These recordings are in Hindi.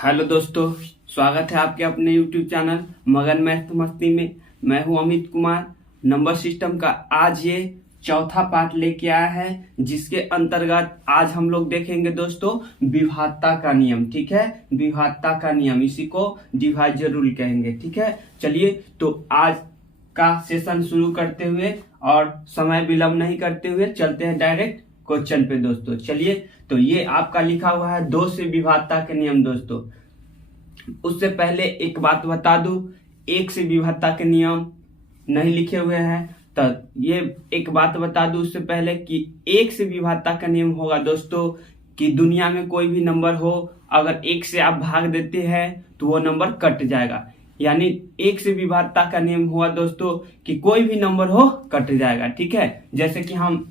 हेलो दोस्तों, स्वागत है आपके अपने YouTube चैनल मगन मैथ मस्ती में। मैं हूं अमित कुमार। नंबर सिस्टम का आज ये चौथा पार्ट लेके आया है, जिसके अंतर्गत आज हम लोग देखेंगे दोस्तों विभाज्यता का नियम। ठीक है, विभाज्यता का नियम, इसी को डिवाइजर रूल कहेंगे। ठीक है, चलिए तो आज का सेशन शुरू करते हुए और समय विलंब नहीं करते हुए चलते हैं डायरेक्ट क्वेश्चन पे दोस्तों। चलिए, तो ये आपका लिखा हुआ है 2 से विभाज्यता के नियम दोस्तों। उससे पहले एक बात बता दूं, 1 से विभाज्यता के नियम नहीं लिखे हुए हैं, तो ये एक बात बता दूं उससे पहले कि 1 से विभाज्यता का नियम होगा दोस्तों कि दुनिया में कोई भी नंबर हो, अगर 1 से आप भाग देते हैं तो वो नंबर कट जाएगा। यानी 1 से विभाज्यता का नियम हुआ दोस्तों कि कोई भी नंबर हो कट जाएगा। ठीक है, जैसे कि हम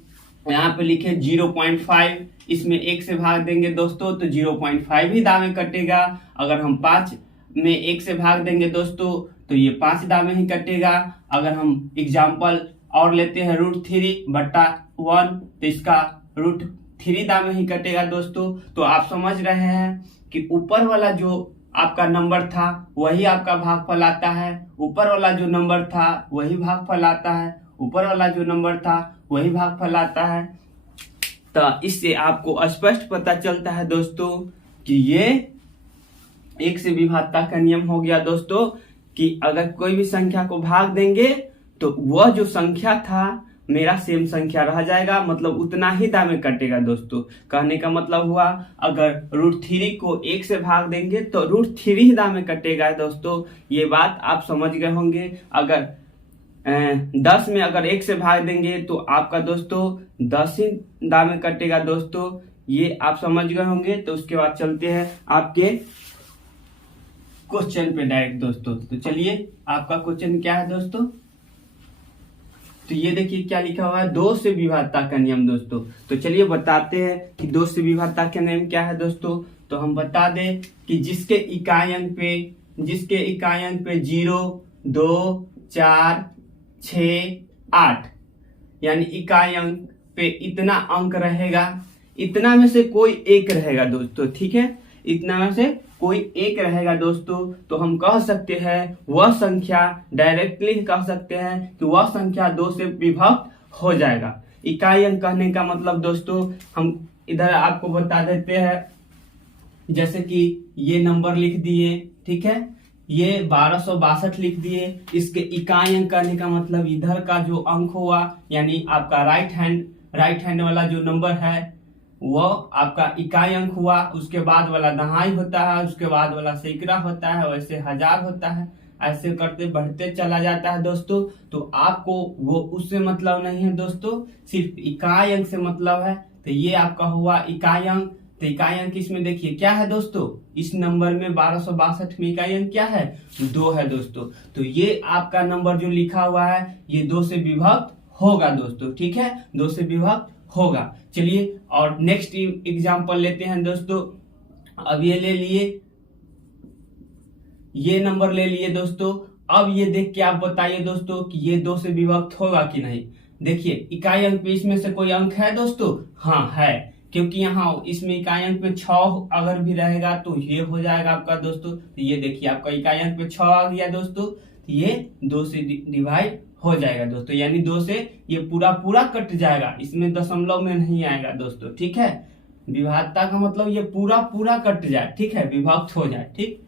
यहाँ पे लिखे 0.5, इसमें 1 से भाग देंगे दोस्तों तो 0.5 ही दाव में कटेगा। अगर हम 5 में 1 से भाग देंगे दोस्तों तो ये 5 दाव में ही कटेगा। अगर हम एग्जाम्पल और लेते हैं √3/1 तो इसका √3 दाव में ही कटेगा दोस्तों। तो आप समझ रहे हैं कि ऊपर वाला जो आपका नंबर था वही आपका भागफल आता है, ऊपर वाला जो नंबर था वही भागफल आता है, ऊपर वाला जो नंबर था वही भागफल आता है। तो इससे आपको स्पष्ट पता चलता है दोस्तों कि ये 1 से विभाज्यता का नियम हो गया दोस्तों कि अगर कोई भी संख्या को भाग देंगे तो वह जो संख्या था मेरा सेम संख्या रह जाएगा, मतलब उतना ही दाव में कटेगा दोस्तों। कहने का मतलब हुआ अगर √3 को 1 से भाग देंगे तो √3 ही दाव में कटेगा दोस्तों। ये बात आप समझ गए होंगे। अगर 10 में अगर 1 से भाग देंगे तो आपका दोस्तों 10 ही दाव में कटेगा दोस्तों। ये आप समझ गए होंगे। तो उसके बाद चलते हैं आपके क्वेश्चन पे डायरेक्ट दोस्तों। तो चलिए, आपका क्वेश्चन क्या है दोस्तों, तो ये देखिए क्या लिखा हुआ है, 2 से विभाज्यता का नियम दोस्तों। तो चलिए बताते हैं कि 2 से विभाज्यता का नियम क्या है दोस्तों। तो हम बता दें कि जिसके इकाई अंक पे 0, 2, 4, 6, 8 यानी इकाई अंक पे इतना अंक रहेगा, इतना में से कोई एक रहेगा दोस्तों। ठीक है, इतना में से कोई एक रहेगा दोस्तों, तो हम कह सकते हैं वह संख्या, डायरेक्टली कह सकते हैं कि वह संख्या 2 से विभक्त हो जाएगा। इकाई अंक कहने का मतलब दोस्तों हम इधर आपको बता देते हैं, जैसे कि ये नंबर लिख दिए। ठीक है, ये 1262 लिख दिए। इसके इकाई अंक करने का मतलब इधर का जो अंक हुआ यानी आपका राइट हैंड वाला जो नंबर है वो आपका इकाई अंक हुआ। उसके बाद वाला दहाई होता है, उसके बाद वाला सैकड़ा होता है, वैसे हजार होता है, ऐसे करते बढ़ते चला जाता है दोस्तों। तो आपको वो उससे मतलब नहीं है दोस्तों, सिर्फ इकाई अंक से मतलब है। तो ये आपका हुआ इकाई अंक। तो इकाई अंक इसमें देखिए क्या है दोस्तों, इस नंबर में 1262 में इकाई अंक क्या है, 2 है दोस्तों। तो ये आपका नंबर जो लिखा हुआ है ये 2 से विभक्त होगा दोस्तों। ठीक है, 2 से विभक्त होगा। चलिए और नेक्स्ट एग्जांपल लेते हैं दोस्तों। अब ये ले लिए, ये नंबर ले लिए दोस्तों। अब ये देख के आप बताइए दोस्तों कि ये 2 से विभक्त होगा कि नहीं। देखिए इकाई अंक पे इसमें से कोई अंक है दोस्तों, हाँ है, क्योंकि यहाँ इसमें इकाई अंक पे 6 अगर भी रहेगा तो ये हो जाएगा आपका दोस्तों। तो ये देखिए आपका इकाई अंक पे 6 आ गया दोस्तों, तो ये 2 से डिवाइड हो जाएगा दोस्तों, यानी 2 से ये पूरा कट जाएगा, इसमें दशमलव में नहीं आएगा दोस्तों। ठीक है, विभाज्यता का मतलब ये पूरा कट जाए, ठीक है, विभक्त हो जाए। ठीक,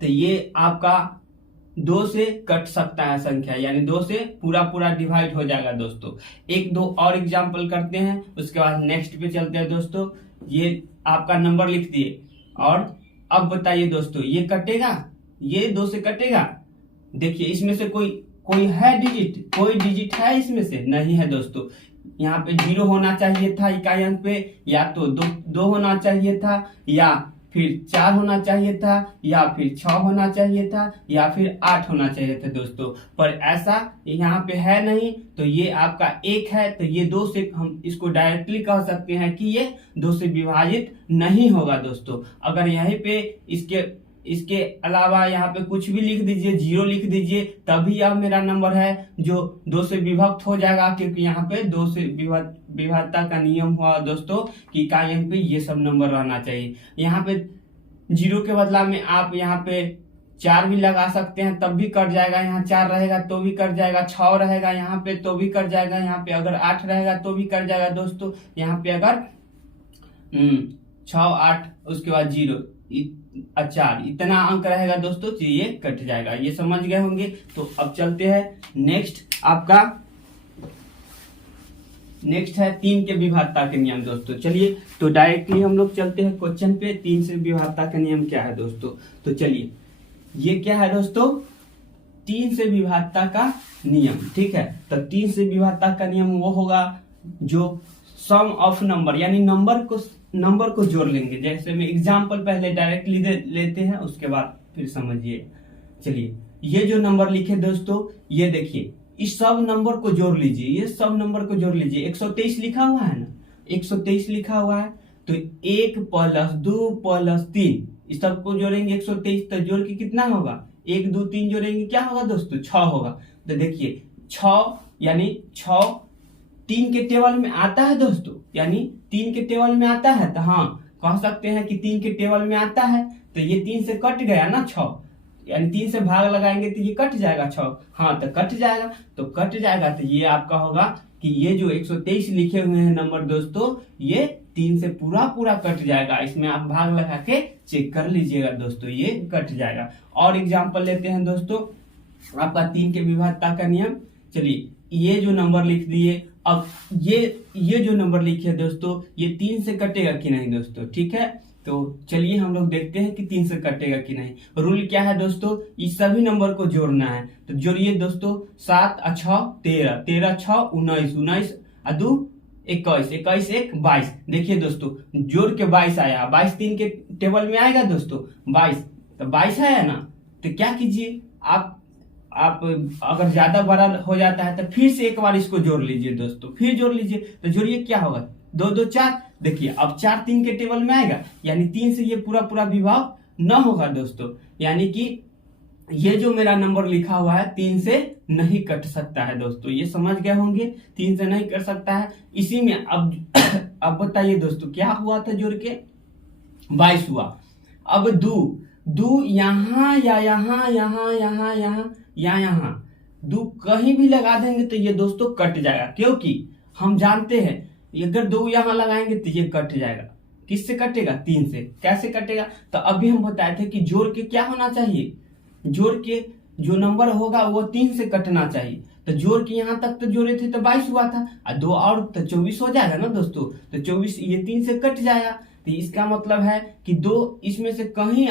तो ये आपका 2 से कट सकता है संख्या, यानी 2 से पूरा डिवाइड हो जाएगा दोस्तों। 1-2 और एग्जाम्पल करते हैं, उसके बाद नेक्स्ट पे चलते हैं दोस्तों। ये आपका नंबर लिख दिए और अब बताइए दोस्तों ये कटेगा, ये 2 से कटेगा। देखिए इसमें से कोई है डिजिट, कोई डिजिट है इसमें से, नहीं है दोस्तों। यहाँ पे 0 होना चाहिए था इकाई अंक पे, या तो 2 होना चाहिए था, या फिर 4 होना चाहिए था, या फिर 6 होना चाहिए था, या फिर 8 होना चाहिए था दोस्तों। पर ऐसा यहाँ पे है नहीं, तो ये आपका 1 है। तो ये 2 से हम इसको डायरेक्टली कह सकते हैं कि ये 2 से विभाजित नहीं होगा दोस्तों। अगर यहीं पे इसके अलावा यहाँ पे कुछ भी लिख दीजिए, 0 लिख दीजिए, तभी यह मेरा नंबर है जो 2 से विभक्त हो जाएगा, क्योंकि यहाँ पे 2 से विभाज्यता का नियम हुआ दोस्तों कि इकाई अंक पे ये सब नंबर रहना चाहिए। यहाँ पे जीरो के बदला में आप यहाँ पे 4 भी लगा सकते हैं, तब भी कट जाएगा। यहाँ 4 रहेगा तो भी कट जाएगा, 6 रहेगा यहाँ पे तो भी कट जाएगा, यहाँ पे अगर 8 रहेगा तो भी कट जाएगा दोस्तों। यहाँ पे अगर 6 8 उसके बाद 0 4 इतना अंक रहेगा दोस्तों तो ये कट जाएगा। ये समझ गए होंगे। तो अब चलते हैं नेक्स्ट। आपका नेक्स्ट है 3 के विभाज्यता के नियम दोस्तों। चलिए तो डायरेक्टली हम लोग चलते हैं क्वेश्चन पे। 3 से विभाज्यता का नियम क्या है दोस्तों? तो चलिए ये क्या है दोस्तों? 3 से विभाज्यता का नियम, ठीक है। तो 3 से विभाज्यता का नियम वो होगा जो सम ऑफ नंबर, यानी नंबर को जोड़ लेंगे। जैसे में एग्जाम्पल पहले डायरेक्टली लेते हैं, उसके बाद फिर समझिए। चलिए ये जो नंबर लिखे दोस्तों, ये देखिए इस सब नंबर को जोड़ लीजिए, ये सब नंबर को जोड़ लीजिए। 123 लिखा हुआ है ना, 123 लिखा हुआ है। तो 1 + 2 + 3 इस सब को जोड़ेंगे 123, तो जोड़ के कितना होगा? 1 2 3 जोड़ेंगे क्या होगा दोस्तों? 6 होगा। तो देखिए 6 यानी 6 3 के टेबल में आता है दोस्तों, यानी 3 के टेबल में आता है। तो हाँ कह सकते हैं कि 3 के टेबल में आता है। तो ये 3 से कट गया ना 6, यानी 3 से भाग लगाएंगे तो ये कट जाएगा 6। हाँ तो कट जाएगा, तो कट जाएगा। तो ये आपका होगा कि ये जो 123 लिखे हुए हैं नंबर दोस्तों, ये 3 से पूरा कट जाएगा। इसमें आप भाग लगा के चेक कर लीजिएगा दोस्तों, ये कट जाएगा। और एग्जाम्पल लेते हैं दोस्तों आपका 3 के विभाज्यता का नियम। चलिए ये जो नंबर लिख दिए, अब ये जो नंबर लिखे दोस्तों, ये 3 से कटेगा कि नहीं दोस्तों? ठीक है, तो चलिए हम लोग देखते हैं कि 3 से कटेगा कि नहीं। रूल क्या है दोस्तों? इस सभी नंबर को जोड़ना है। तो जोड़िए दोस्तों, 7 और 6 13, 13 6 19, 19 और 2 21, 21 1 22। देखिए दोस्तों जोड़ के 22 आया। 22 3 के टेबल में आएगा दोस्तों 22, तो 22 आया ना। तो क्या कीजिए आप अगर ज्यादा बड़ा हो जाता है तो फिर से एक बार इसको जोड़ लीजिए दोस्तों, फिर जोड़ लीजिए। तो जोड़िए क्या होगा? 2 2 4। देखिए अब 4 3 के टेबल में आएगा, यानी 3 से ये पूरा विभाग न होगा दोस्तों, यानी कि ये जो मेरा नंबर लिखा हुआ है 3 से नहीं कट सकता है दोस्तों। ये समझ गए होंगे, 3 से नहीं कट सकता है। इसी में अब बताइए दोस्तों क्या हुआ था? जोड़ के 22 हुआ। अब 2 यहाँ या यहाँ यहाँ यहाँ यहाँ या यहाँ 2 कहीं भी लगा देंगे तो ये दोस्तों कट जाएगा, क्योंकि हम जानते हैं अगर 2 यहाँ लगाएंगे तो ये कट जाएगा। किससे कटेगा? 3 से। कैसे कटेगा? तो अभी हम बताए थे कि जोड़ के क्या होना चाहिए? जोड़ के जो नंबर होगा वो 3 से कटना चाहिए। तो जोड़ के यहाँ तक तो जोड़े थे तो 22 हुआ था, और 2 और तो 24 हो जाएगा ना दोस्तों। तो 24 ये 3 से कट जाएगा। तो इसका मतलब है कि 2 इसमें से कहीं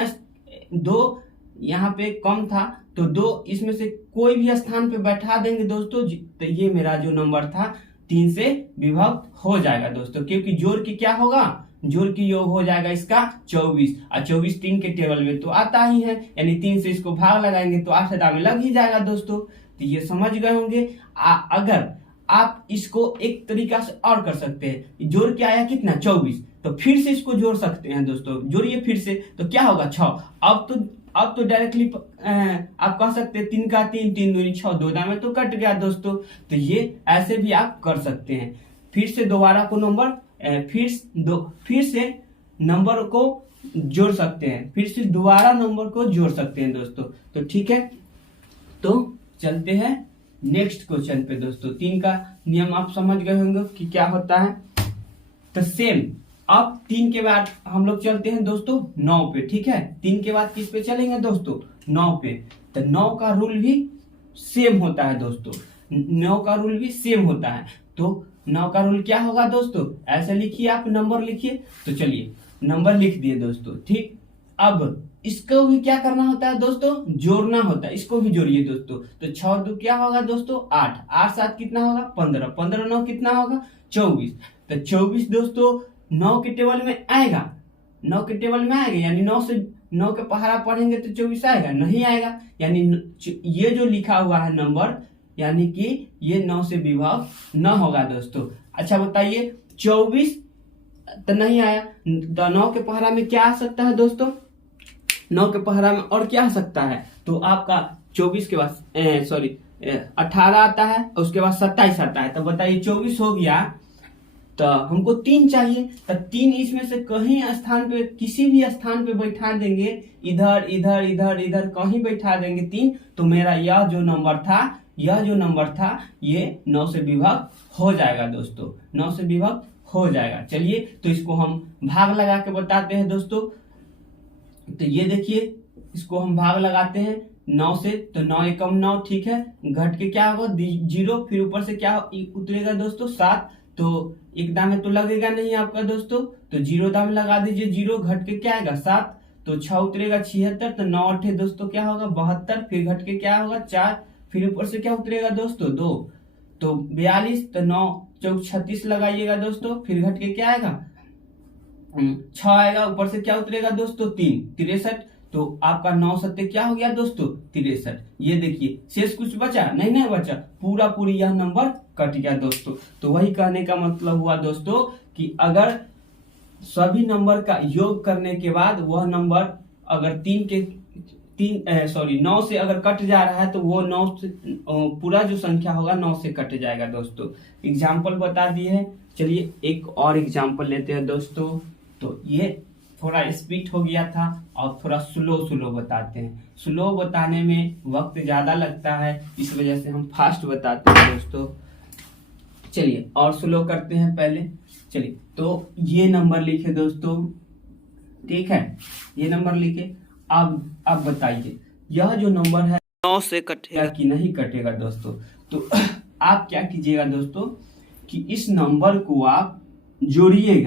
2 यहाँ पे कम था, तो 2 इसमें से कोई भी स्थान पे बैठा देंगे दोस्तों, तो ये मेरा जो नंबर था 3 से विभक्त हो जाएगा दोस्तों। क्योंकि जोड़ के क्या होगा? जोड़ की योग हो जाएगा इसका 24, और 24 3 के टेबल में तो आता ही है, यानी 3 से इसको भाग लगाएंगे तो 8 में लग ही जाएगा दोस्तों। तो ये समझ गए होंगे। अगर आप इसको एक तरीका से और कर सकते हैं, जोड़ के आया कितना? 24, तो फिर से इसको जोड़ सकते हैं दोस्तों। जोड़िए फिर से, तो क्या होगा? 6। अब तो डायरेक्टली आप कह सकते हैं 3 का 3 3 दूनी 6, 2 में तो कट गया दोस्तों। तो ये ऐसे भी आप कर सकते हैं। फिर से दोबारा को नंबर फिर से नंबर को जोड़ सकते हैं, फिर से दोबारा नंबर को जोड़ सकते हैं दोस्तों। तो ठीक है, तो चलते हैं नेक्स्ट क्वेश्चन पे दोस्तों। 3 का नियम आप समझ गए होंगे कि क्या होता है। तो सेम अब 3 के बाद हम लोग चलते हैं दोस्तों 9 पे। ठीक है, 3 के बाद किस पे चलेंगे दोस्तों? 9 पे। तो 9 का रूल भी सेम होता है दोस्तों, 9 का रूल भी सेम होता है। तो 9 का रूल क्या होगा दोस्तों? ऐसे लिखिए, आप नंबर लिखिए। तो चलिए नंबर लिख दिए दोस्तों। ठीक, अब इसको भी क्या करना होता है दोस्तों? जोड़ना होता है। इसको भी जोड़िए दोस्तों। तो 6 2 क्या होगा दोस्तों? 8, 8 7 कितना होगा? 15, 15 9 कितना होगा? 24। तो 24 दोस्तों 9 के टेबल में आएगा, 9 के टेबल में आएगा, यानी 9 से 9 के पहाड़ा पढ़ेंगे तो 24 आएगा? नहीं आएगा। यानी ये जो लिखा हुआ है नंबर, यानी कि ये 9 से विभक्त न होगा दोस्तों। अच्छा बताइए, 24 तो नहीं आया, तो 9 के पहाड़ा में क्या आ सकता है दोस्तों? 9 के पहाड़ा में और क्या आ सकता है? तो आपका 24 के बाद 18 आता है, उसके बाद 27 आता है। तो बताइए 24 हो गया, तो हमको 3 चाहिए, तो 3 इसमें से कहीं स्थान पे, किसी भी स्थान पे बैठा देंगे, इधर इधर इधर इधर कहीं बैठा देंगे 3, तो मेरा यह जो नंबर था ये 9 से विभक्त हो जाएगा दोस्तों, 9 से विभक्त हो जाएगा। चलिए तो इसको हम भाग लगा के बताते हैं दोस्तों। तो ये देखिए, इसको हम भाग लगाते हैं 9 से, तो 9 एकम 9, ठीक है, घट के क्या होगा 0, फिर ऊपर से क्या उतरेगा दोस्तों 7, तो एक दाम में तो लगेगा नहीं आपका दोस्तों, तो 0 दाम लगा दीजिए, 0 घट के क्या आएगा 7, तो 6 उतरेगा 76, तो 9 8 दोस्तों क्या होगा 72, फिर घट के क्या होगा 4, फिर ऊपर से क्या उतरेगा दोस्तों 2, तो 42, तो 9 4 36 लगाइएगा दोस्तों, फिर घट के क्या आएगा 6 आएगा, ऊपर से क्या उतरेगा दोस्तों 3 63, तो आपका 9 सत्ते क्या हो गया दोस्तों 63। ये देखिए शेष कुछ बचा नहीं बचा, पूरा पूरी यह नंबर कट गया दोस्तों। तो वही कहने का मतलब हुआ दोस्तों कि अगर सभी नंबर का योग करने के बाद वह नंबर अगर 9 से अगर कट जा रहा है तो वो 9 से पूरा जो संख्या होगा 9 से कट जाएगा दोस्तों। एग्जाम्पल बता दिए हैं, चलिए एक और एग्जाम्पल लेते हैं दोस्तों। तो ये थोड़ा स्पीड हो गया था और थोड़ा स्लो बताते हैं, स्लो बताने में वक्त ज्यादा लगता है, इस वजह से हम फास्ट बताते हैं दोस्तों। चलिए और स्लो करते हैं पहले। चलिए तो ये नंबर लिखे दोस्तों, ठीक है, ये नंबर लिखे। अब बताइए यह जो नंबर है 9 से कटेगा कि नहीं कटेगा दोस्तों। तो आप क्या कीजिएगा दोस्तों कि इस नंबर को आप जोड़िए,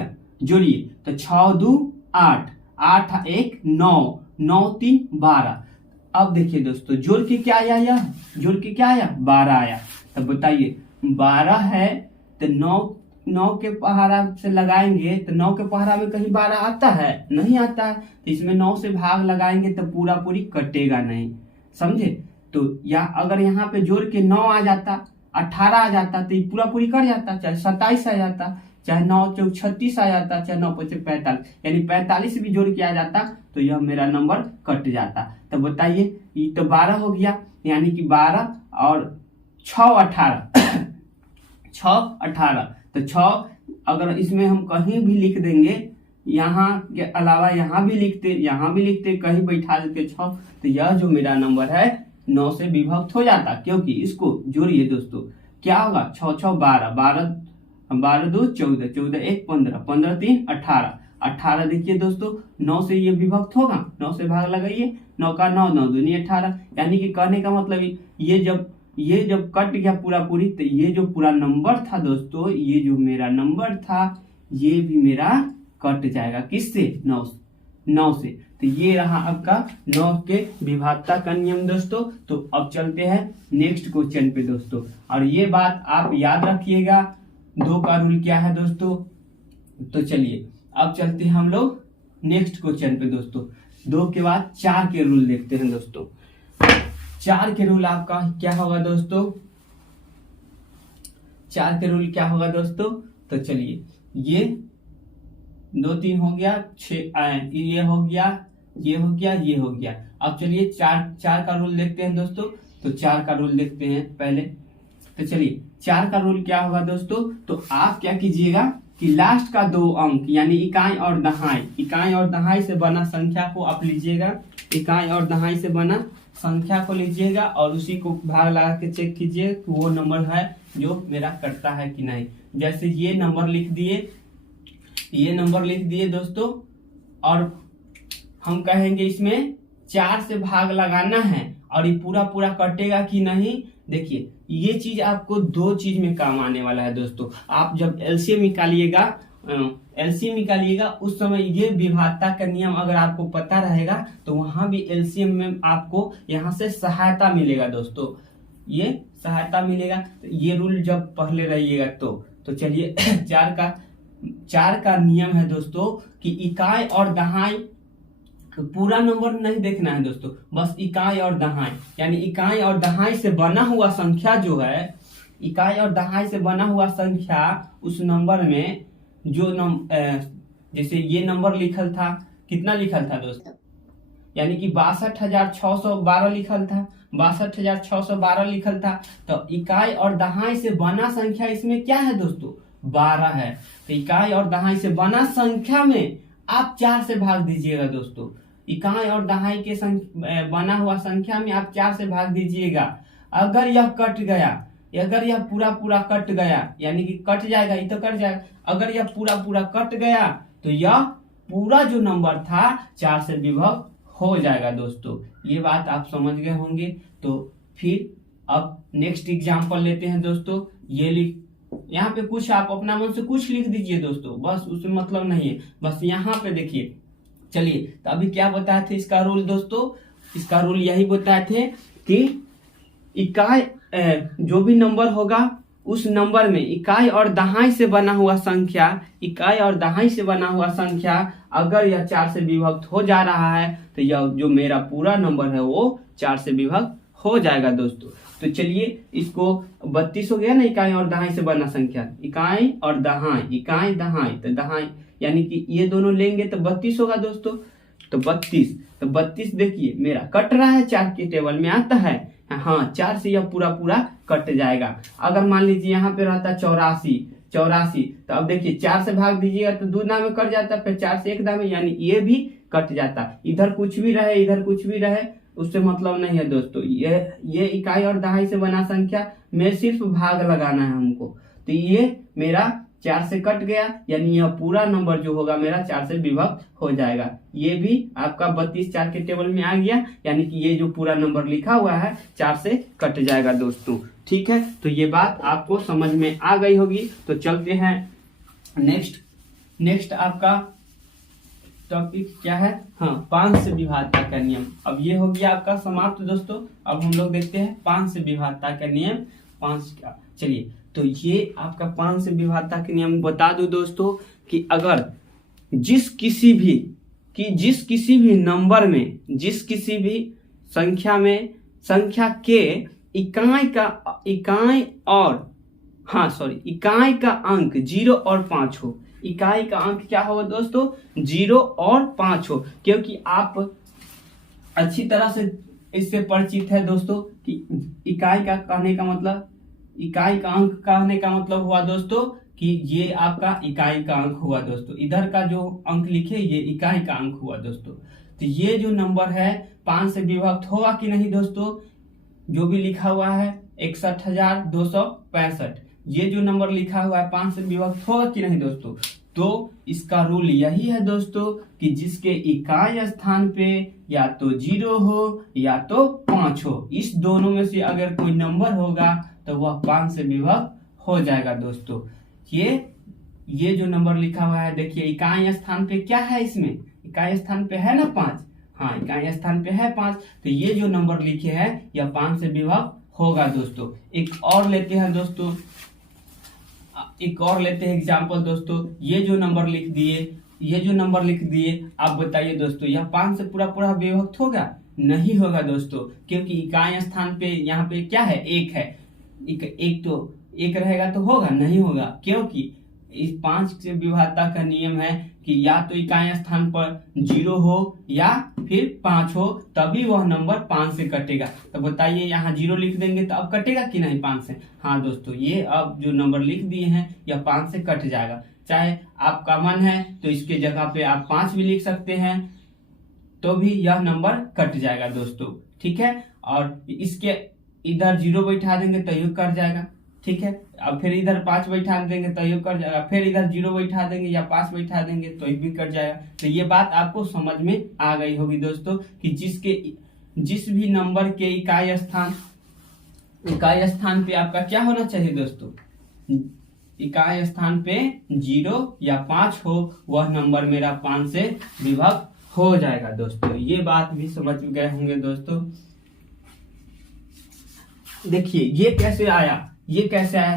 तो 6 2 8, 8 1 9, 9 3 12। अब देखिए दोस्तों जोड़ के क्या आया, यह जोड़ के क्या आया 12 आया। तब बताइए 12 है तो 9 के पहाड़ा से लगाएंगे तो 9 के पहाड़ा में कहीं 12 आता है, नहीं आता है, तो इसमें 9 से भाग लगाएंगे तो पूरा पूरी कटेगा नहीं, समझे। तो या अगर यहाँ पे जोड़ के 9 आ जाता, 18 आ जाता तो ये पूरा पूरी कट जाता, चाहे 27 आ जाता, चाहे 9 4 36 आ जाता, चाहे 9 5 45, यानी 45 भी जोड़ के आ जाता तो यह मेरा नंबर कट जाता। तो बताइए ये तो 12 हो गया, यानी कि 12 और 6 18 6 18, तो 6 अगर इसमें हम कहीं भी लिख देंगे, यहाँ के अलावा यहाँ भी लिखते कहीं बैठा देते 6, तो यह जो मेरा नंबर है 9 से विभक्त हो जाता, क्योंकि इसको जोड़िए दोस्तों, क्या होगा 6 6 12, 12 2 14, 14 1 15, 15 3 18, 18 देखिए दोस्तों 9 से ये विभक्त होगा, 9 से भाग लगाइए, 9 का 9, 9 दूनी 18, यानी कि कहने का मतलब ये जब कट गया पूरा पूरी, तो ये जो पूरा नंबर था दोस्तों, ये जो मेरा नंबर था ये भी मेरा कट जाएगा, किससे 9 से। तो ये रहा आपका 9 के विभाज्यता का नियम दोस्तों। तो अब चलते हैं नेक्स्ट क्वेश्चन पे दोस्तों, और ये बात आप याद रखिएगा 2 का रूल क्या है दोस्तों। तो चलिए अब चलते हैं हम लोग नेक्स्ट क्वेश्चन पे दोस्तों। 2 के बाद 4 के रूल देखते हैं दोस्तों। 4 के रूल आपका क्या होगा दोस्तों, 4 के रूल क्या होगा दोस्तों। तो चलिए ये 2 3 हो गया, 6 ये हो गया, ये हो गया। अब चलिए 4 का रूल देखते हैं दोस्तों। तो 4 का रूल देखते हैं पहले। तो चलिए 4 का रूल क्या होगा दोस्तों। तो आप क्या कीजिएगा कि लास्ट का 2 अंक यानी इकाई और दहाई से बना संख्या को आप लीजिएगा, इकाई और दहाई से बना संख्या को लीजिएगा और उसी को भाग लगा के चेक कीजिए कि वो नंबर है जो मेरा कटता है कि नहीं। जैसे ये नंबर लिख दिए दोस्तों, और हम कहेंगे इसमें 4 से भाग लगाना है और ये पूरा पूरा कटेगा कि नहीं। देखिए ये चीज आपको 2 चीज में काम आने वाला है दोस्तों। आप जब एलसीएम निकालिएगा उस समय ये विभाज्यता का नियम अगर आपको पता रहेगा तो वहां भी एलसीएम में आपको यहाँ से सहायता मिलेगा दोस्तों, ये सहायता मिलेगा। तो ये रूल जब पहले रहिएगा तो चलिए 4 का नियम है दोस्तों कि इकाई और दहाई, पूरा नंबर नहीं देखना है दोस्तों, बस इकाई और दहाई, यानी इकाई और दहाई से बना हुआ संख्या जो है, इकाई और दहाई से बना हुआ संख्या उस नंबर में जो जैसे ये नंबर लिखल था, कितना लिखल था दोस्तों, यानी कि 62,612 लिखल था, 62,612 लिखल था। तो इकाई और दहाई से बना संख्या इसमें क्या है दोस्तों 12 है। तो इकाई और दहाई से बना संख्या में आप 4 से भाग दीजिएगा दोस्तों। इकाई और दहाई के बना हुआ संख्या में आप 4 से भाग दीजिएगा। अगर यह कट गया, अगर यह पूरा पूरा कट गया, यानी कि कट जाएगा, ये तो कट जाएगा, अगर यह पूरा पूरा कट गया तो यह पूरा जो नंबर था 4 से विभक्त हो जाएगा दोस्तों। ये बात आप समझ गए होंगे। तो फिर अब नेक्स्ट एग्जांपल लेते हैं दोस्तों। ये लिख, यहाँ पे कुछ आप अपना मन से कुछ लिख दीजिए दोस्तों, बस उसमें मतलब नहीं है, बस यहाँ पे देखिए। चलिए, तो अभी क्या बताए थे इसका रूल दोस्तों? इसका रूल यही बताए थे कि इकाई जो भी नंबर होगा उस नंबर में इकाई और दहाई से बना हुआ संख्या, इकाई और दहाई से बना हुआ संख्या अगर यह 4 से विभक्त हो जा रहा है तो यह जो मेरा पूरा नंबर है वो 4 से विभक्त हो जाएगा दोस्तों। तो चलिए, इसको 32 हो गया ना, इकाई और दहाई से बना संख्या, इकाई और दहाई, इकाई दहाई, तो दहाई यानी कि ये दोनों लेंगे तो 32 होगा दोस्तों। तो 32 देखिए मेरा कट रहा है, 4 के टेबल में आता है, हाँ 4 से यह पूरा पूरा कट जाएगा। अगर मान लीजिए यहाँ पे रहता 84, तो अब देखिए 4 से भाग दीजिएगा तो 2 दाम में कट जाता, फिर 4 से 1 दाम में, यानी ये भी कट जाता। इधर कुछ भी रहे, इधर कुछ भी रहे, उससे मतलब नहीं है दोस्तों। ये इकाई और दहाई से बना संख्या में सिर्फ भाग लगाना है हमको। तो ये मेरा 4 से कट गया, यानी यह पूरा नंबर जो होगा मेरा 4 से विभक्त हो जाएगा। ये भी आपका 32 4 के टेबल में आ गया, यानी कि ये जो पूरा नंबर लिखा हुआ है 4 से कट जाएगा दोस्तों। ठीक है, तो ये बात आपको समझ में आ गई होगी। तो चलते हैं नेक्स्ट आपका टॉपिक क्या है? हाँ, 5 से विभाज्यता का नियम। अब ये हो गया आपका समाप्त दोस्तों। अब हम लोग देखते हैं 5 से विभाज्यता का नियम। 5 का, चलिए, तो ये आपका 5 से विभाज्यता के नियम बता दूं दोस्तों कि अगर जिस किसी भी नंबर में, जिस किसी भी संख्या में, संख्या के इकाई का अंक 0 और 5 हो, इकाई का अंक क्या होगा दोस्तों? 0 और 5 हो। क्योंकि आप अच्छी तरह से इससे परिचित है दोस्तों कि इकाई का कहने का मतलब, इकाई का अंक कहने का मतलब हुआ दोस्तों कि ये आपका इकाई का अंक हुआ दोस्तों। इधर का जो अंक लिखे ये इकाई का अंक हुआ दोस्तों। तो ये जो नंबर है 5 से विभक्त होगा कि नहीं दोस्तों? जो भी लिखा हुआ है 61,265, ये जो नंबर लिखा हुआ है 5 से विभक्त होगा कि नहीं दोस्तों? तो इसका रूल यही है दोस्तों कि जिसके इकाई स्थान पे या तो 0 हो या तो 5 हो, इस दोनों में से अगर कोई नंबर होगा तो वह 5 से विभक्त हो जाएगा दोस्तों। ये जो नंबर लिखा हुआ है देखिए, इकाई स्थान पे क्या है? इसमें इकाई स्थान पे है ना 5, हाँ इकाई स्थान पे है 5, तो ये जो नंबर लिखे हैं यह 5 से विभक्त होगा दोस्तों। एक और लेते हैं दोस्तों, एक और लेते हैं एग्जाम्पल दोस्तों। ये जो नंबर लिख दिए, आप बताइए दोस्तों यह 5 से पूरा पूरा विभक्त होगा? नहीं होगा दोस्तों, क्योंकि इकाई स्थान पे यहाँ पे क्या है? 1 है। एक तो 1 रहेगा तो होगा? नहीं होगा, क्योंकि इस 5 से विभाज्यता का नियम है कि या तो इकाई स्थान पर 0 हो या फिर 5 हो, तभी वह नंबर 5 से कटेगा। तो बताइए यहाँ 0 लिख देंगे तो अब कटेगा कि नहीं 5 से? हाँ दोस्तों, ये अब जो नंबर लिख दिए हैं यह 5 से कट जाएगा। चाहे आपका मन है तो इसके जगह पे आप 5 भी लिख सकते हैं, तो भी यह नंबर कट जाएगा दोस्तों। ठीक है, और इसके इधर 0 बैठा देंगे तो यह कट जाएगा। ठीक है, अब फिर इधर 5 बैठा देंगे तो ये कट जाएगा, फिर इधर 0 बैठा देंगे या 5 बैठा देंगे तो ये भी कट जाएगा। तो ये बात आपको समझ में आ गई होगी दोस्तों कि जिस भी नंबर के इकाई स्थान पे आपका क्या होना चाहिए दोस्तों? इकाई स्थान पे 0 या 5 हो, वह नंबर मेरा 5 से विभक्त हो जाएगा दोस्तों। ये बात भी समझ गए होंगे दोस्तों। देखिए ये कैसे आया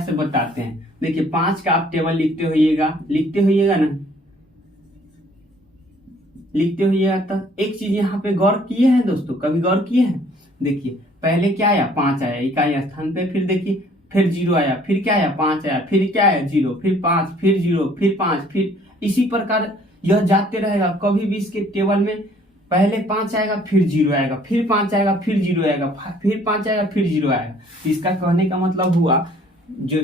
से बताते हैं। देखिए 5 का आप टेबल लिखते होइएगा ना, लिखते होइएगा। तो एक चीज यहाँ पे गौर किए हैं दोस्तों, कभी गौर किए हैं? देखिए पहले क्या आया? 5 आया इकाई स्थान पे, फिर देखिए फिर 0 आया, फिर क्या आया? 5 आया, फिर क्या आया? 0, फिर 5, फिर 0, फिर 5, फिर इसी प्रकार यह जाते रहेगा। कभी भी इसके टेबल में पहले 5 आएगा, फिर 0 आएगा, फिर 5 आएगा, फिर 0 आएगा, फिर 5 आएगा, फिर 0 आएगा। इसका कहने का मतलब हुआ जो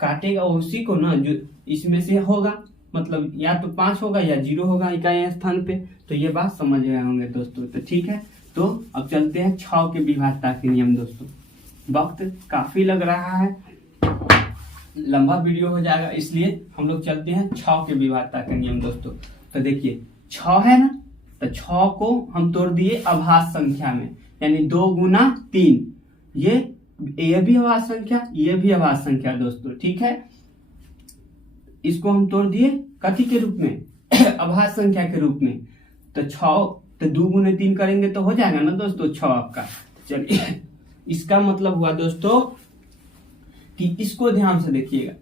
काटेगा उसी को ना, जो इसमें से होगा, मतलब या तो 5 होगा या 0 होगा इकाई स्थान पे। तो ये बात समझ गए होंगे दोस्तों। तो ठीक है, तो अब चलते हैं 6 के विभाज्यता के नियम दोस्तों। वक्त काफी लग रहा है, लंबा वीडियो हो जाएगा, इसलिए हम लोग चलते हैं 6 के विभाज्यता के नियम दोस्तों। तो देखिए 6 है ना, तो 6 को हम तोड़ दिए अभाज्य संख्या में, यानी 2 गुना 3। ये भी अभाज्य संख्या, ये भी अभाज्य संख्या दोस्तों। ठीक है, इसको हम तोड़ दिए कथी के रूप में अभाज्य संख्या के रूप में। तो 6, तो 2 गुने 3 करेंगे तो हो जाएगा ना दोस्तों 6 आपका। चलिए इसका मतलब हुआ दोस्तों कि इसको ध्यान से देखिएगा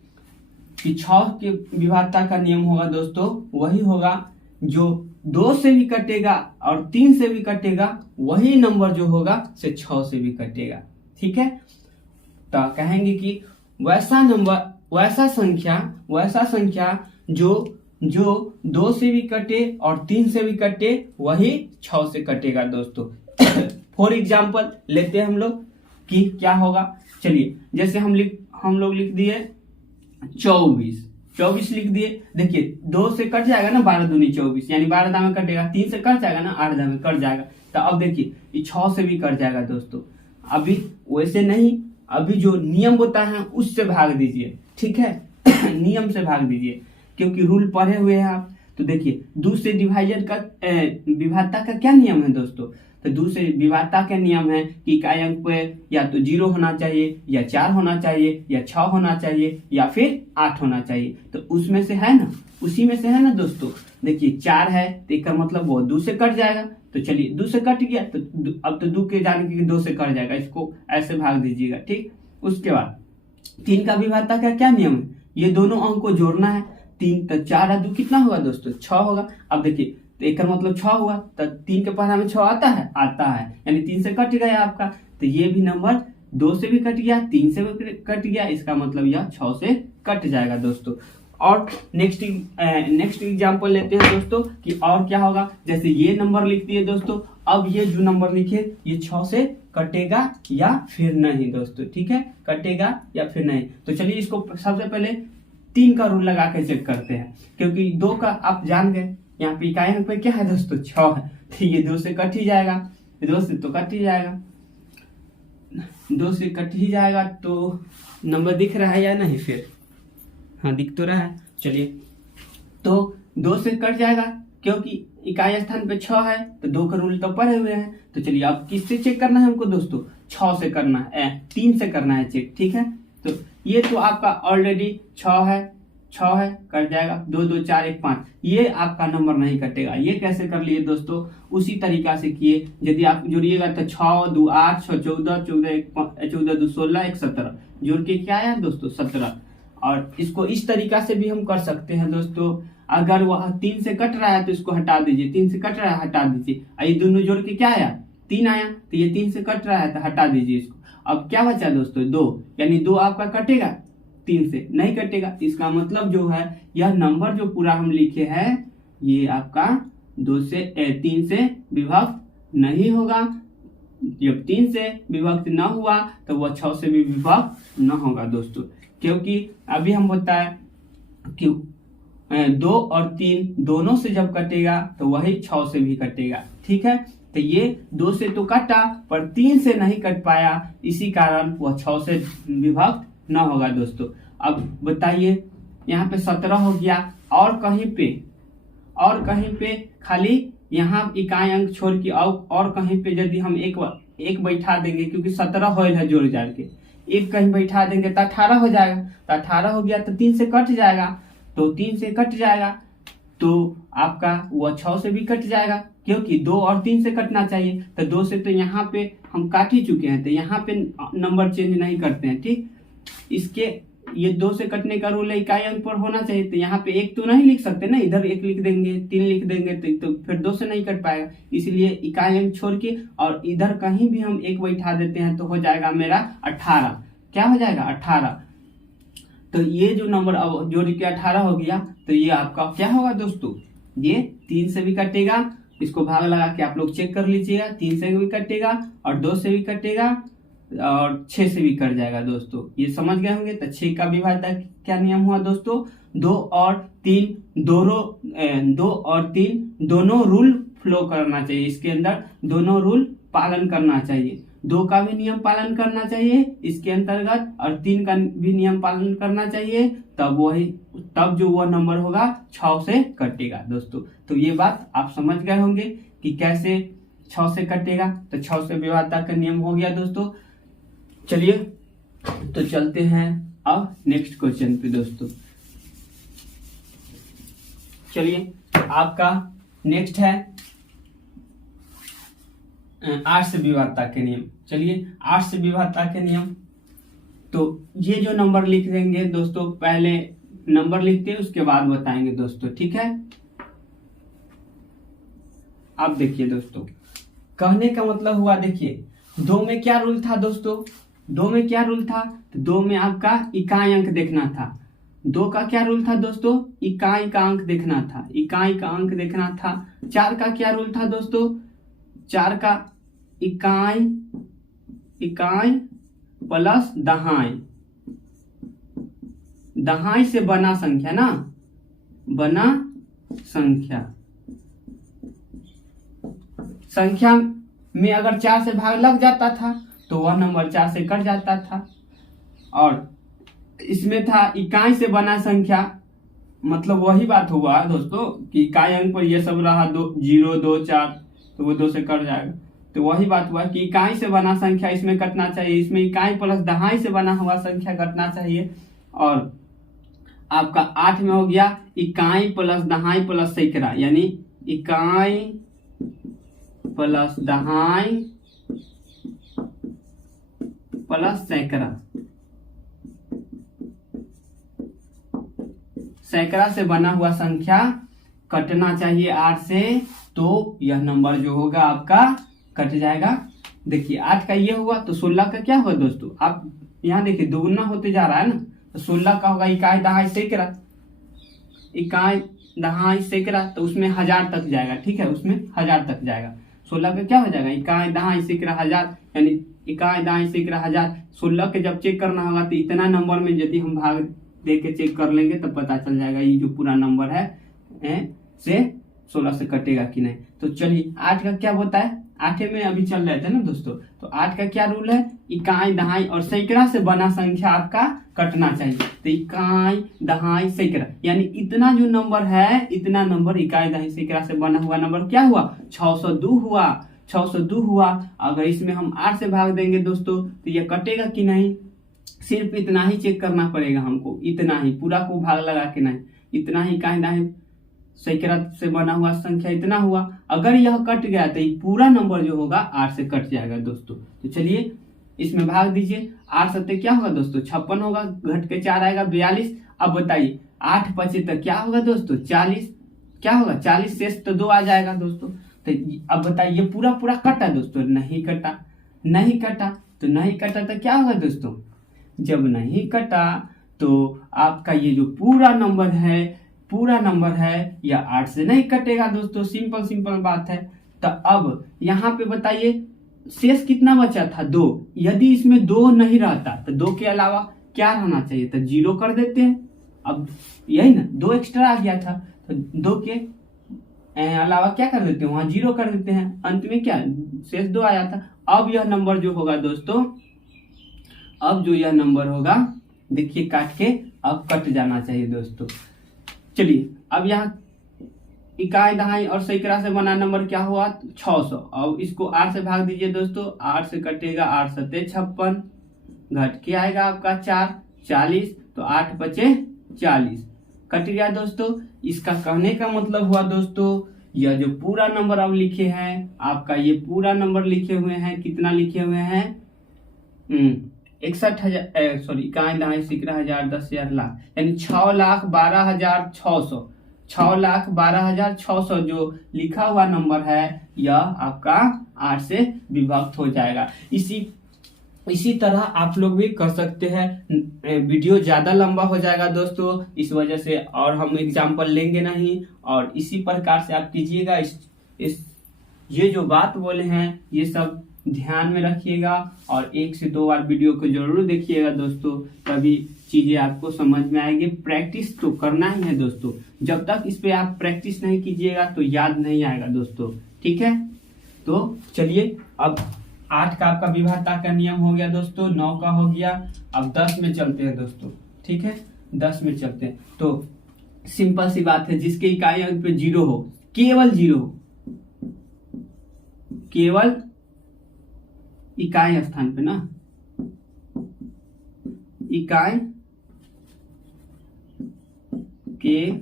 कि 6 के विभाज्यता का नियम होगा दोस्तों, वही होगा जो 2 से भी कटेगा और 3 से भी कटेगा, वही नंबर जो होगा से 6 से भी कटेगा। ठीक है, तो कहेंगे कि वैसा नंबर, वैसा संख्या जो 2 से भी कटे और 3 से भी कटे, वही 6 से कटेगा दोस्तों। फॉर एग्जाम्पल लेते हैं हम लोग कि क्या होगा। चलिए जैसे हम लोग लिख दिए 24 लिख दिए। देखिए 2 से कट जाएगा ना, 12 दूनी 24, यानी 12 दामे कटेगा। 3 से कट जाएगा ना, 8 दामे कट जाएगा। तो अब देखिए ये 6 से भी कट जाएगा दोस्तों। अभी वैसे नहीं, अभी जो नियम होता है उससे भाग दीजिए। ठीक है नियम से भाग दीजिए, क्योंकि रूल पढ़े हुए हैं आप। तो देखिए 2 से डिवाइजर का विभाज्यता का क्या नियम है दोस्तों। तो 2 से विभाज्यता का नियम है कि इकाई अंक पे या तो 0 होना चाहिए, या 4 होना चाहिए, या 6 होना चाहिए, या फिर 8 होना चाहिए। तो उसमें से है ना, उसी में से है ना दोस्तों। देखिए 4 है तो इसका मतलब वो 2 से कट जाएगा। तो चलिए 2 से कट गया, तो अब तो 2 के जाने के 2 से कट जाएगा, इसको ऐसे भाग दीजिएगा। ठीक, उसके बाद 3 का विभाज्यता का क्या नियम है, ये दोनों अंक को जोड़ना है। 3 तो 4 और 2 कितना होगा दोस्तों, 6 होगा। अब देखिए तो एक का मतलब 6 हुआ, तो 3 के पहला में 6 आता है, यानी 3 से कट गया आपका। तो ये भी नंबर 2 से भी कट गया, 3 से भी कट गया, इसका मतलब यह 6 से कट जाएगा दोस्तों। और नेक्स्ट एग्जांपल लेते हैं दोस्तों कि और क्या होगा। जैसे ये नंबर लिख दिए दोस्तों, अब ये जो नंबर लिखे ये 6 से कटेगा या फिर नहीं दोस्तों। ठीक है, कटेगा या फिर नहीं। तो चलिए इसको सबसे पहले 3 का रूल लगा के चेक करते हैं, क्योंकि 2 का आप जान गए, यहाँ पे इकाई अंक पे क्या है दोस्तों 6 है। तो ये 2 से कट ही जाएगा, 2 से तो कट ही जाएगा, 2 से कट ही जाएगा। तो नंबर दिख रहा है या नहीं फिर, हाँ दिख तो रहा है। चलिए तो 2 से कट जाएगा, क्योंकि इकाई स्थान पे 6 है, तो 2 का रूल तो पढ़े हुए हैं। तो चलिए अब किससे चेक करना है हमको दोस्तों, 6 से करना है, 3 से करना है चेक। ठीक है, तो ये तो आपका ऑलरेडी 6 है, कट जाएगा। 2 2 4 1 5, ये आपका नंबर नहीं कटेगा। ये कैसे कर लिए दोस्तों, उसी तरीका से किए। यदि आप जोड़िएगा तो 6 2 8 6 14 14 2 16 1 17, जोड़ के क्या आया दोस्तों 17। और इसको इस तरीका से भी हम कर सकते हैं दोस्तों। अगर वह 3 से कट रहा है तो इसको हटा दीजिए, 3 से कट रहा है हटा दीजिए। ये दोनों जोड़ के क्या आया 3 आया, तो ये 3 से कट रहा है तो हटा दीजिए इसको। अब क्या बचा दोस्तों 2, यानी 2 आपका कटेगा, 3 से नहीं कटेगा। इसका मतलब जो है यह नंबर जो पूरा हम लिखे हैं ये आपका 3 से विभक्त नहीं होगा। जब 3 से विभक्त न हुआ तो वह 6 से भी विभक्त न होगा दोस्तों, क्योंकि अभी हम बताए कि 2 और 3 दोनों से जब कटेगा तो वही 6 से भी कटेगा। ठीक है, तो ये 2 से तो कटा पर 3 से नहीं कट पाया, इसी कारण वह 6 से विभक्त न होगा दोस्तों। अब बताइए यहाँ पे 17 हो गया, और कहीं पे खाली यहाँ इकाई अंक छोड़ के और कहीं पे यदि हम एक बैठा देंगे, क्योंकि 17 होल है जोड़ जाड़ के, एक कहीं बैठा देंगे तो 18 हो जाएगा। तो 18 हो गया तो 3 से कट जाएगा, तो 3 से कट जाएगा तो आपका वह 6 से भी कट जाएगा, क्योंकि 2 और 3 से कटना चाहिए। तो 2 से तो यहाँ पे हम काट ही चुके हैं, तो यहाँ पे नंबर चेंज नहीं करते हैं। ठीक, इसके ये 2 से कटने का रूल है इकाई अंक पर होना चाहिए। तो यहाँ पे 1 तो नहीं लिख सकते ना, इधर 1 लिख देंगे, 3 लिख देंगे तो फिर 2 से नहीं कट पाएगा। इसलिए इकाई अंक छोड़ के और इधर कहीं भी हम 1 बैठा देते हैं तो हो जाएगा मेरा 18। क्या हो जाएगा 18। तो ये जो नंबर अब जोड़ के 18 हो गया, तो ये आपका क्या होगा दोस्तों, ये 3 से भी कटेगा। इसको भाग लगा के आप लोग चेक कर लीजिएगा, 3 से भी कटेगा और 2 से भी कटेगा और 6 से भी कट जाएगा दोस्तों। ये समझ गए होंगे। तो 6 का विभाज्यता क्या नियम हुआ दोस्तों, दो और तीन दोनों रूल फॉलो करना चाहिए, इसके अंदर दोनों रूल पालन करना चाहिए। 2 का भी नियम पालन करना चाहिए इसके अंतर्गत और 3 का भी नियम पालन करना चाहिए, तब जो वह नंबर होगा 6 से कटेगा दोस्तों। तो ये बात आप समझ गए होंगे कि कैसे 6 से कटेगा। तो 6 से विभाज्यता का नियम हो गया दोस्तों। चलिए तो चलते हैं अब नेक्स्ट क्वेश्चन पे दोस्तों। चलिए आपका नेक्स्ट है 8 से विभाज्यता के नियम। चलिए 8 से विभाज्यता के नियम, तो ये जो नंबर लिख देंगे दोस्तों, पहले नंबर लिखते हैं उसके बाद बताएंगे दोस्तों, ठीक है। अब देखिए दोस्तों, कहने का मतलब हुआ, देखिए 2 में क्या रूल था दोस्तों, 2 में क्या रूल था, तो 2 में आपका इकाई अंक देखना था। 2 का क्या रूल था दोस्तों, इकाई का अंक देखना था, इकाई का अंक देखना था। 4 का क्या रूल था दोस्तों, 4 का इकाई प्लस दहाई से बना संख्या ना, बना संख्या में अगर 4 से भाग लग जाता था तो वह नंबर 4 से कट जाता था। और इसमें था इकाई से बना संख्या, मतलब वही बात हुआ दोस्तों कि इकाई अंक पर ये सब रहा 0 2 4, तो वो 2 से कट जाएगा। तो वही बात हुआ कि इकाई से बना संख्या इसमें कटना चाहिए, इसमें इकाई प्लस दहाई से बना हुआ संख्या कटना चाहिए। और आपका 8 में हो गया इकाई प्लस दहाई प्लस सैकड़ा, यानी इकाई प्लस दहाई प्लस सैकड़ा से बना हुआ संख्या कटना चाहिए 8 से, तो यह नंबर जो होगा आपका कट जाएगा। देखिए 8 का ये हुआ तो 16 का क्या हुआ दोस्तों, आप यहाँ देखिए दुगुना होते जा रहा है ना, तो 16 का होगा इकाई दहाई सैकड़ा, इकाई दहाई सैकड़ा, तो उसमें 1000 तक जाएगा, ठीक है, उसमें 1000 तक जाएगा। 16 का क्या हो जाएगा, इकाई दहाई सैकड़ा 1000, यानी इकाई दहाई सैकड़ा 1000। 16 के जब चेक करना होगा तो इतना नंबर में यदि हम भाग दे के चेक कर लेंगे तो पता चल जाएगा ये जो पूरा नंबर है से 16 से कटेगा कि नहीं। तो चलिए 8 का क्या होता है, 8 में अभी चल रहे थे ना दोस्तों, तो 8 का क्या रूल है, इकाई दहाई और सैकड़ा से बना संख्या आपका कटना चाहिए। तो इकाई दहाई सैकड़ा, यानी इतना जो नंबर है, इतना नंबर इकाई दहाई सैकड़ा से बना हुआ नंबर क्या हुआ, 602 हुआ, 602 हुआ। अगर इसमें हम 8 से भाग देंगे दोस्तों तो यह कटेगा कि नहीं, सिर्फ इतना ही चेक करना पड़ेगा हमको, इतना ही, पूरा को भाग लगा के नहीं, इतना ही इकाई दहाई सैकड़ा से बना हुआ संख्या इतना हुआ। अगर यह कट गया तो पूरा नंबर जो होगा 8 से कट जाएगा दोस्तों। तो चलिए इसमें भाग दीजिए, 8 सत्ते क्या होगा दोस्तों, 56 होगा, घट के 4 आएगा 42। अब बताइए 8 पचे तक क्या होगा दोस्तों, 40, क्या होगा 40, शेष तो 2 आ जाएगा दोस्तों। तो अब बताइए ये पूरा पूरा कटा दोस्तों, नहीं कटा, नहीं कटा, तो नहीं कटा तो क्या होगा दोस्तों, जब नहीं कटा तो आपका ये जो पूरा नंबर है यह 8 से नहीं कटेगा दोस्तों, सिंपल बात है। तो अब यहाँ पे बताइए शेष कितना बचा था, 2। यदि इसमें 2 नहीं रहता तो 2 के अलावा क्या रहना चाहिए, तो 0 कर देते हैं। अब यही ना, 2 एक्स्ट्रा आ गया था तो 2 के अलावा क्या कर देते हैं, वहां 0 कर देते हैं, अंत में क्या शेष 2 आया था। अब यह नंबर जो होगा दोस्तों, अब जो यह नंबर होगा देखिए काट के अब कट जाना चाहिए दोस्तों। चलिए अब यहाँ इकाई दहाई और सैकड़ा से बना नंबर क्या हुआ, 600। अब इसको 8 से भाग दीजिए दोस्तों, 8 से कटेगा 8 सत्ते 56, घट के आएगा आपका 4 40, तो 8 बचे 40, कट गया दोस्तों। इसका कहने का मतलब हुआ दोस्तों, यह जो पूरा नंबर अब लिखे हैं आपका, ये पूरा नंबर लिखे हुए हैं, कितना लिखे हुए हैं, 61,000, सॉरी इकाई दहाई सैकड़ा 1000 10,000 लाख, यानी 6,12,600, 6,12,600 जो लिखा हुआ नंबर है यह आपका 8 से विभक्त हो जाएगा। इसी तरह आप लोग भी कर सकते हैं। वीडियो ज्यादा लंबा हो जाएगा दोस्तों, इस वजह से और हम एग्जाम्पल लेंगे नहीं, और इसी प्रकार से आप कीजिएगा। ये जो बात बोले हैं ये सब ध्यान में रखिएगा और 1 से 2 बार वीडियो को जरूर देखिएगा दोस्तों, तभी चीजें आपको समझ में आएगी। प्रैक्टिस तो करना ही है दोस्तों, जब तक इस पे आप प्रैक्टिस नहीं कीजिएगा तो याद नहीं आएगा दोस्तों, ठीक है। तो चलिए अब 8 का आपका विभाज्यता का नियम हो गया दोस्तों, 9 का हो गया, अब 10 में चलते हैं दोस्तों, ठीक है। 10 में चलते हैं तो सिंपल सी बात है, जिसके इकाई अंक पे 0 हो, केवल 0 हो, केवल इकाई स्थान पे ना, इकाई के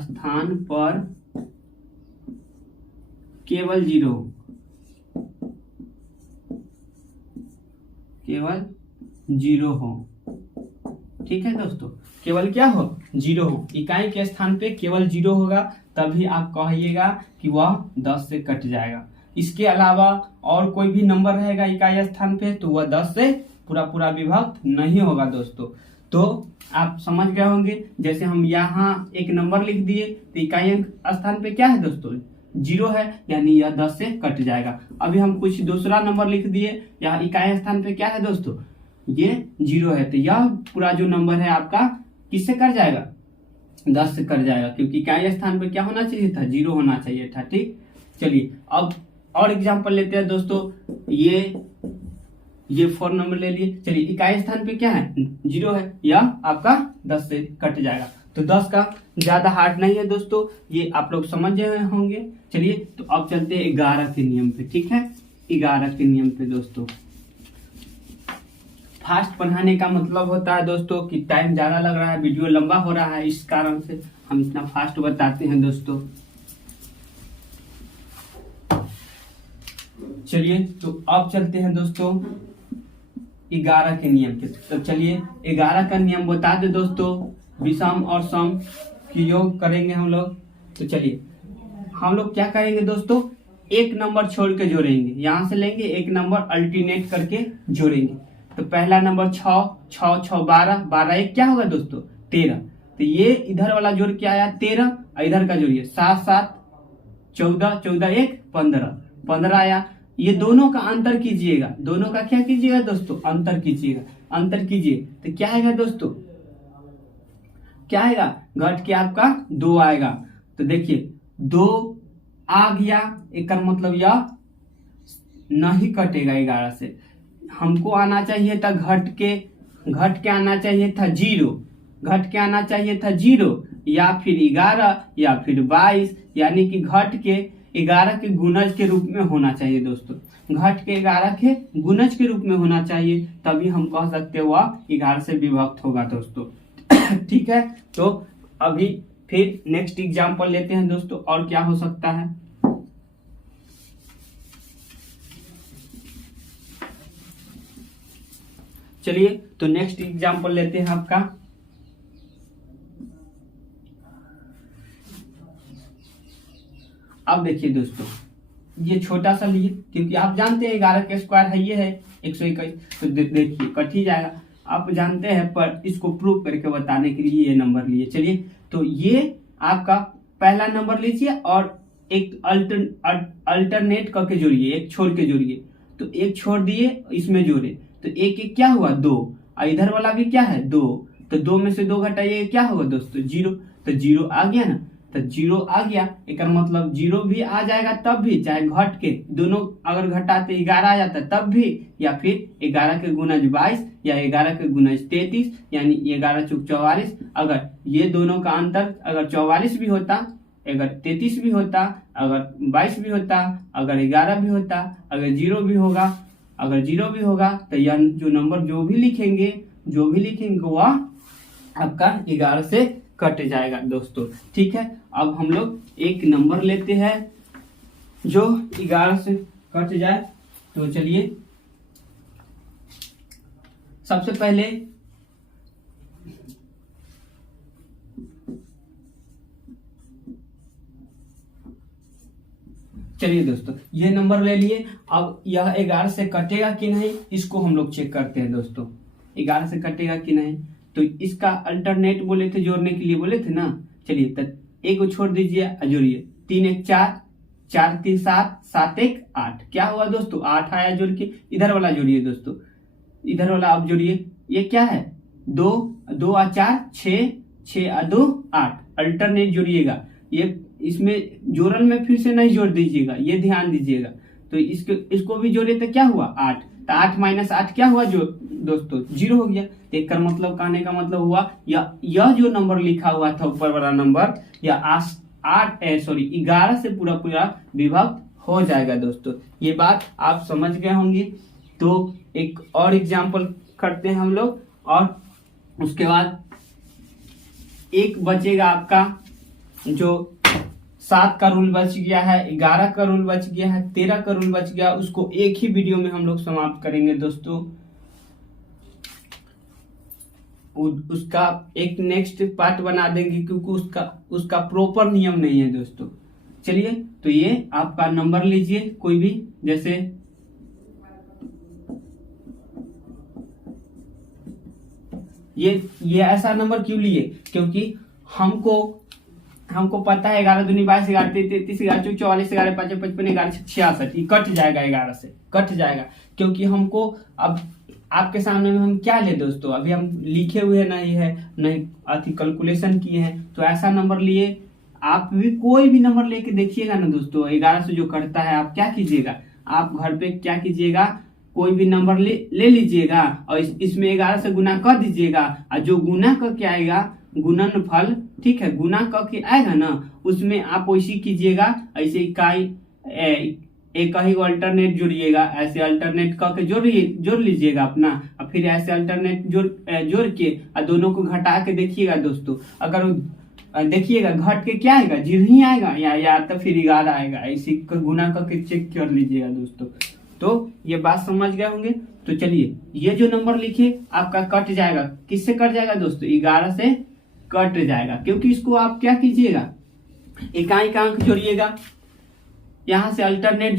स्थान पर केवल 0 हो, केवल 0 हो, ठीक है दोस्तों। केवल क्या हो, 0 हो, इकाई के स्थान पे केवल 0 होगा, तभी आप कहिएगा कि वह 10 से कट जाएगा। इसके अलावा और कोई भी नंबर रहेगा इकाई स्थान पे तो वह 10 से पूरा पूरा विभक्त नहीं होगा दोस्तों। तो आप समझ गए होंगे, जैसे हम यहाँ एक नंबर लिख दिए तो इकाई अंक स्थान पे क्या है दोस्तों, 0 है, यानी यह 10 से कट जाएगा। अभी हम कुछ दूसरा नंबर लिख दिए, यहाँ इकाई स्थान पे क्या है दोस्तों, ये 0 है, तो यह पूरा जो नंबर है आपका किससे कट जाएगा, 10 से कट जाएगा, क्योंकि इकाई स्थान पे क्या होना चाहिए था, 0 होना चाहिए था, ठीक। चलिए अब और एग्जांपल लेते हैं दोस्तों, ये 4 नंबर ले लिए। चलिए इकाई स्थान पे क्या है, 0 है, यह आपका 10 से कट जाएगा। तो 10 का ज्यादा हार्ड नहीं है दोस्तों, ये आप लोग समझ गए होंगे। चलिए तो अब चलते हैं 11 के नियम पे, ठीक है। 11 के नियम पे दोस्तों, फास्ट पढ़ाने का मतलब होता है दोस्तों कि टाइम ज्यादा लग रहा है, वीडियो लंबा हो रहा है, इस कारण से हम इतना फास्ट बताते हैं दोस्तों। चलिए तो अब चलते हैं दोस्तों 11 के नियम पे। तो चलिए 11 का नियम बता दे दोस्तों, विषम और सम की योग करेंगे हम लोग। तो चलिए हम लोग क्या करेंगे दोस्तों, एक नंबर छोड़ के जोड़ेंगे, यहां से लेंगे एक नंबर अल्टरनेट करके जोड़ेंगे। तो पहला नंबर 6, 6 6 12, 12 एक क्या होगा दोस्तों, 13। तो ये इधर वाला जोड़ क्या आया 13, और इधर का जोड़िए 7 7 14, 14 1 15, 15 आया। ये दोनों का अंतर कीजिएगा, दोनों का क्या कीजिएगा दोस्तों, अंतर कीजिएगा, अंतर कीजिए तो क्या आएगा दोस्तों, क्या आएगा, घट के आपका 2 आएगा। तो देखिए 2 आ गया, एक मतलब यह नहीं कटेगा 11 से, हमको आना चाहिए था घट के आना चाहिए था 0, घट के आना चाहिए था 0 या फिर 11 या फिर 22, यानी कि घट के 11 के गुणज के रूप में होना चाहिए दोस्तों, घट के 11 के गुणज के रूप में होना चाहिए, तभी हम कह सकते हैं वह 11 से विभक्त होगा दोस्तों। ठीक है, तो अभी फिर नेक्स्ट एग्जांपल लेते हैं दोस्तों, और क्या हो सकता है। चलिए तो नेक्स्ट एग्जांपल लेते हैं आपका, अब देखिए दोस्तों ये छोटा सा लिए, क्योंकि आप जानते हैं 11 का स्क्वायर है ये है 121, तो देखिए कट ही जाएगा, आप जानते हैं, पर इसको प्रूव करके बताने के लिए ये नंबर लिए। चलिए तो ये आपका पहला नंबर लीजिए और एक अल्टरनेट करके जोड़िए, एक छोड़ के जोड़िए, तो एक छोड़ दिए इसमें जोड़े, तो एक एक क्या हुआ 2, और इधर वाला भी क्या है 2, तो 2 में से 2 घटाइए क्या होगा दोस्तों 0, तो 0 आ गया ना, तो 0 आ गया, एक मतलब 0 भी आ जाएगा तब भी, चाहे घट के दोनों अगर घटाते 11 आ जाता तब भी, या फिर 11 के गुणज 22 या 11 के गुणज 33, यानी 11 चौक 44, अगर ये दोनों का अंतर अगर 44 भी होता, अगर 33 भी होता, अगर 22 भी होता, अगर 11 भी होता, अगर 0 भी होगा, अगर 0 भी होगा, तो यह जो नंबर जो भी लिखेंगे वह आपका 11 से कट जाएगा दोस्तों। ठीक है, अब हम लोग एक नंबर लेते हैं जो 11 से कट जाए। तो चलिए सबसे पहले चलिए दोस्तों ये नंबर ले लिए, अब यह 11 से कटेगा कि नहीं इसको हम लोग चेक करते हैं दोस्तों, 11 से कटेगा कि नहीं। तो इसका अल्टरनेट बोले थे, जोड़ने के लिए बोले थे ना। चलिए तो एक को छोड़ दीजिए, जोड़िए 3 1 4, 4 3 7, 7 1 8, क्या हुआ दोस्तों 8 आया जोड़ के। इधर वाला जोड़िए दोस्तों, इधर वाला आप जोड़िए, ये क्या है, 2 2 और 4 6 6 और 2 8, अल्टरनेट जोड़िएगा। ये इसमें जोड़न में फिर से नहीं जोड़ दीजिएगा, ये ध्यान दीजिएगा। तो इसको भी जोड़े तो क्या हुआ 8, तो 8 - 8 क्या हुआ जो दोस्तों 0 हो गया। एक का मतलब कहने का मतलब हुआ यह जो नंबर लिखा हुआ था ऊपर वाला नंबर, या 11 से पूरा विभक्त हो जाएगा दोस्तों। ये बात आप समझ गए होंगे। तो एक और एग्जाम्पल करते हैं हम लोग, और उसके बाद एक बचेगा आपका, जो 7 का रूल बच गया है, 11 का रूल बच गया है, 13 का रूल बच गया। उसको एक ही वीडियो में हम लोग समाप्त करेंगे दोस्तों। उसका एक नेक्स्ट पार्ट बना देंगे, क्योंकि उसका प्रॉपर नियम नहीं है दोस्तों। चलिए, तो ये आपका नंबर लीजिए कोई भी, जैसे ये ऐसा नंबर क्यों लिए, क्योंकि हमको पता है 11 दूनी 22, 11 33, 11 चौक 44, 11 5 55, 11 66, ये कट जाएगा, 11 से कट जाएगा। क्योंकि हमको अब आपके सामने में हम क्या ले दोस्तों, अभी हम लिखे हुए नहीं अति कैलकुलेशन किए हैं, तो ऐसा नंबर लिए। आप भी कोई भी नंबर लेके देखिएगा ना दोस्तों, 11 से जो कटता है, आप क्या कीजिएगा, आप घर पे क्या कीजिएगा, कोई भी नंबर ले लीजिएगा और इसमें 11 से गुना कर दीजिएगा, और जो गुना करके आएगा गुणनफल, ठीक है, गुना करके आएगा ना, उसमें आप वैसी कीजिएगा, ऐसे इकाई एक ही अल्टरनेट जोड़िएगा, ऐसे अल्टरनेट करके जोड़ लीजिएगा अपना, और फिर ऐसे अल्टरनेट जोड़ के और दोनों को घटा के देखिएगा दोस्तों। अगर देखिएगा घट के क्या आएगा, 0 ही आएगा, या तो फिर 11 आएगा, ऐसे गुना करके चेक कर लीजिएगा दोस्तों। तो ये बात समझ गए होंगे। तो चलिए, ये जो नंबर लिखे आपका कट जाएगा, किससे कट जाएगा दोस्तों, 11 से कट जाएगा। क्योंकि इसको आप क्या कीजिएगा, इकाई का अंक जोड़िएगा, यहाँ से अल्टरनेट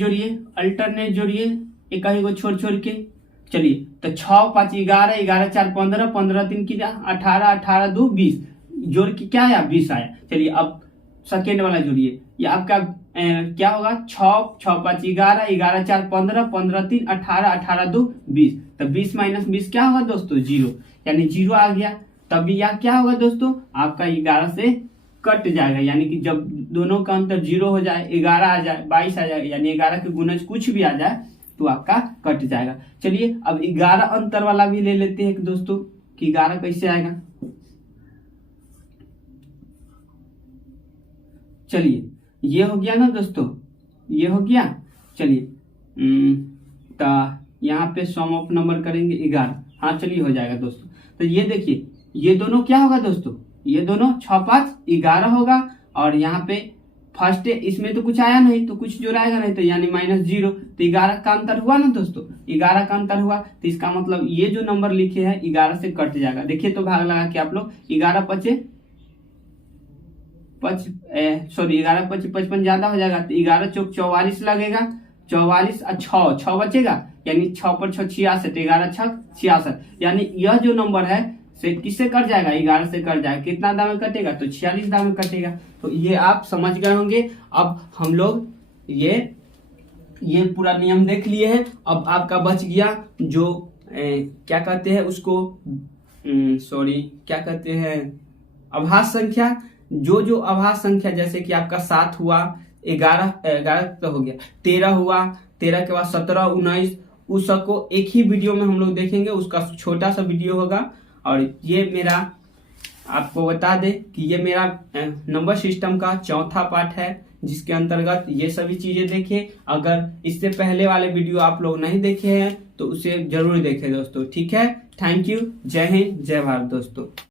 जोड़िए एक ही को छोड़ के। चलिए, तो 6 5 11, 11 4 15, 15 3 की 18, 18 2 20, जोड़ के क्या आया 20 आया। चलिए, अब सेकेंड वाला जोड़िए, ये आपका क्या होगा, 6 6 5 11, 11 4 15, 15 3 18, 18 2 20, तो 20 - 20 क्या होगा दोस्तों 0, यानी 0 आ गया। तभी यह क्या होगा दोस्तों, आपका 11 से कट जाएगा, यानी कि जब दोनों का अंतर 0 हो जाए, 11 आ जाए, 22 आ जाए, यानी 11 के गुणज कुछ भी आ जाए तो आपका कट जाएगा। चलिए, अब 11 अंतर वाला भी ले लेते हैं दोस्तों, कि 11 कैसे आएगा। चलिए, ये हो गया ना दोस्तों, ये हो गया। चलिए, तो यहाँ पे सम ऑफ नंबर करेंगे 11, हाँ चलिए हो जाएगा दोस्तों। तो ये देखिए, ये दोनों क्या होगा दोस्तों, ये दोनों 6 5 11 होगा, और यहाँ पे फर्स्ट इसमें तो कुछ आया नहीं, तो कुछ जोड़ाएगा नहीं, तो यानी -0, तो 11 का अंतर हुआ ना दोस्तों, 11 का अंतर हुआ, तो इसका मतलब ये जो नंबर लिखे हैं 11 से कट जाएगा। देखिए, तो भाग लगा के आप लोग 11 5 55 ज्यादा हो जाएगा, तो 11 चौक 44 लगेगा, 44 और 6 बचेगा, यानी 6 पर 6 66, 11 6 66, यानी यह जो नंबर है से किससे कट जाएगा, 11 से कट जाएगा। कितना दाम में कटेगा, तो 46 दाम में कटेगा। तो ये आप समझ गए होंगे। अब हम लोग ये पूरा नियम देख लिए हैं। अब आपका बच गया जो क्या कहते हैं उसको, क्या कहते हैं, आभास संख्या। जो आभास संख्या, जैसे कि आपका 7 हुआ, 11 तो हो गया, 13 हुआ, 13 के बाद 17 19, उस सबको एक ही वीडियो में हम लोग देखेंगे, उसका छोटा सा वीडियो होगा। और ये मेरा आपको बता दे कि ये मेरा नंबर सिस्टम का चौथा पार्ट है, जिसके अंतर्गत ये सभी चीजें देखें। अगर इससे पहले वाले वीडियो आप लोग नहीं देखे हैं तो उसे जरूर देखें दोस्तों, ठीक है। थैंक यू, जय हिंद, जय भारत दोस्तों।